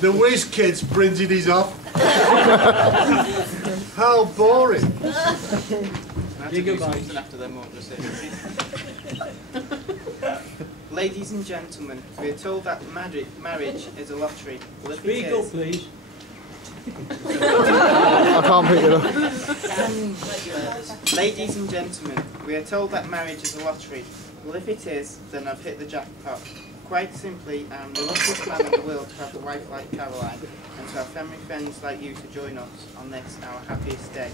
The whiz kid's printed his off. How boring. After them, ladies and gentlemen, we are told that marriage is a lottery. Well, if Speak up, please. I can't pick it up. Ladies and gentlemen, we are told that marriage is a lottery. Well, if it is, then I've hit the jackpot. Quite simply, I am the luckiest man in the world to have a wife like Caroline, and to have family friends like you to join us on this, our happiest day.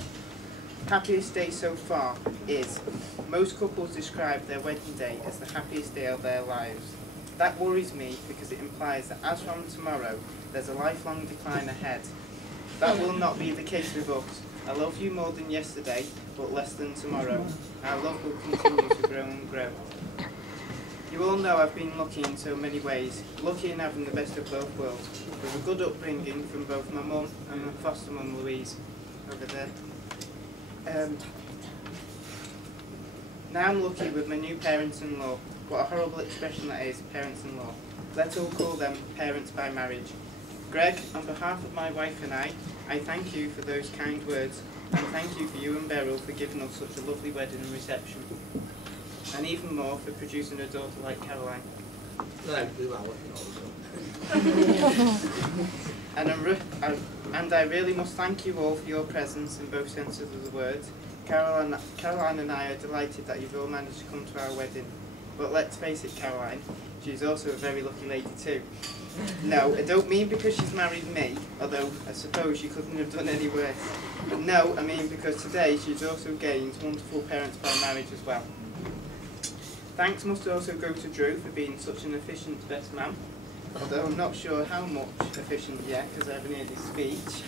Happiest day so far is, most couples describe their wedding day as the happiest day of their lives. That worries me because it implies that as from tomorrow, there's a lifelong decline ahead. That will not be the case with us. I love you more than yesterday, but less than tomorrow. Our love will continue to grow and grow. You all know I've been lucky in so many ways, lucky in having the best of both worlds, with a good upbringing from both my mum and my foster mum Louise, over there. Now I'm lucky with my new parents-in-law. What a horrible expression that is, parents-in-law. Let's all call them parents by marriage. Greg, on behalf of my wife and I thank you for those kind words, and thank you for you and Beryl for giving us such a lovely wedding and reception. And even more for producing a daughter like Caroline. And I really must thank you all for your presence in both senses of the word. Caroline and I are delighted that you've all managed to come to our wedding. But let's face it, Caroline, she's also a very lucky lady too. No, I don't mean because she's married me, although I suppose she couldn't have done any worse. But no, I mean because today she's also gained wonderful parents by marriage as well. Thanks must also go to Drew for being such an efficient best man, although I'm not sure how much efficient yet because I haven't heard his speech.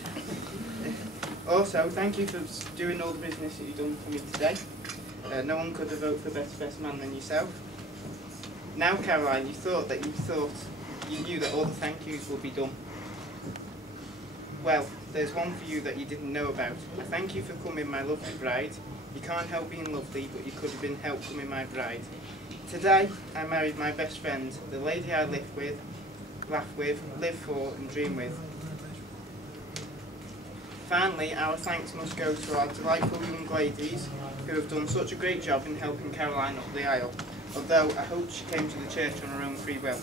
Also, thank you for doing all the business that you've done for me today. No one could have voted for best man than yourself. Now, Caroline, you knew that all the thank yous will be done. Well, there's one for you that you didn't know about. I thank you for coming, my lovely bride. You can't help being lovely, but you could have been helped coming, my bride. Today, I married my best friend, the lady I live with, laugh with, live for, and dream with. Finally, our thanks must go to our delightful young ladies who have done such a great job in helping Caroline up the aisle, although I hope she came to the church on her own free will.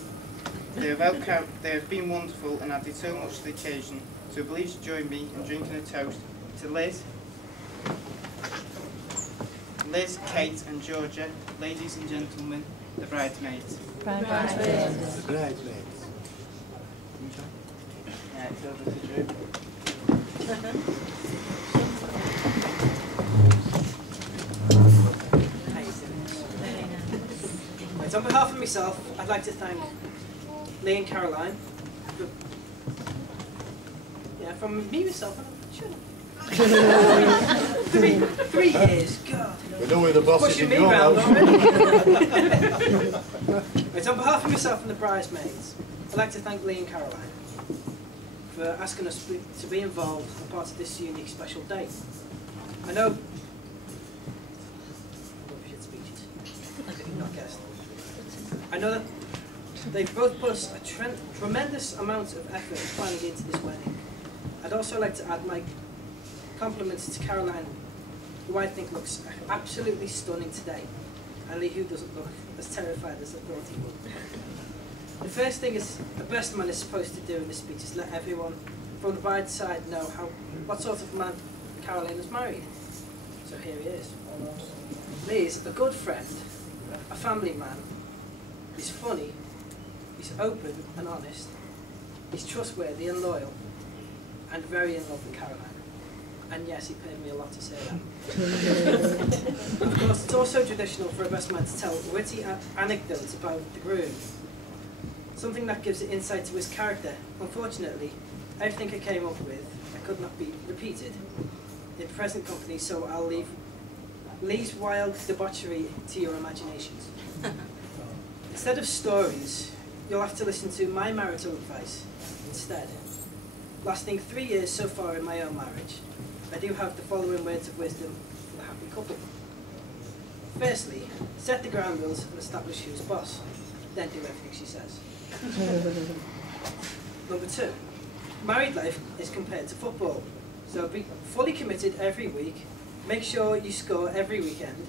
They have been wonderful and added so much to the occasion, so please join me in drinking a toast to Liz, Kate and Georgia, ladies and gentlemen, the bridesmaids. Bridesmaids. The bridesmaids. Yeah, it's over to Drew. Right, on behalf of myself, I'd like to thank Lee and Caroline for, from me myself, three years, God. We know where the boss is in me your round house. already. Right, on behalf of myself and the bridesmaids, I'd like to thank Lee and Caroline for asking us to be involved as part of this unique special day. I know that they've both put a tremendous amount of effort in planning into this wedding. I'd also like to add my compliments to Caroline, who I think looks absolutely stunning today, and Lee, who doesn't look as terrified as I thought he would. The first thing the best man is supposed to do in this speech is let everyone from the bride's side know what sort of man Caroline has married. So here he is. Lee is a good friend, a family man. He's funny, he's open and honest, he's trustworthy and loyal, and very in love with Caroline. And yes, he paid me a lot to say that. Of course, it's also traditional for a best man to tell witty anecdotes about the groom, something that gives insight to his character. Unfortunately, everything I came up with could not be repeated in present company, so I'll leave Lee's wild debauchery to your imaginations. Instead of stories, you'll have to listen to my marital advice instead. Lasting 3 years so far in my own marriage, I do have the following words of wisdom for the happy couple. Firstly, set the ground rules and establish who's boss. Then do everything she says. Number 2, married life is compared to football. So be fully committed every week. Make sure you score every weekend.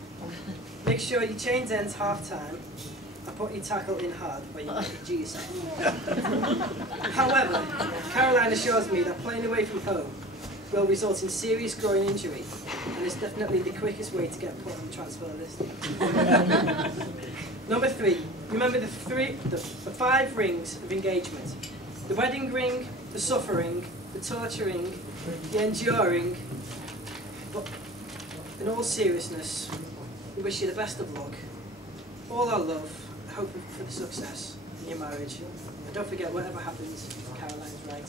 Make sure you change ends half time. And put your tackle in hard where you get G yourself. However, Caroline assures me that playing away from home will result in serious groin injury, and is definitely the quickest way to get put on the transfer list. Number 3, remember the 5 rings of engagement: the wedding ring, the suffering, the torturing, the enduring. But in all seriousness, we wish you the best of luck, all our love, hoping for the success in your marriage. And don't forget, whatever happens, Caroline's right.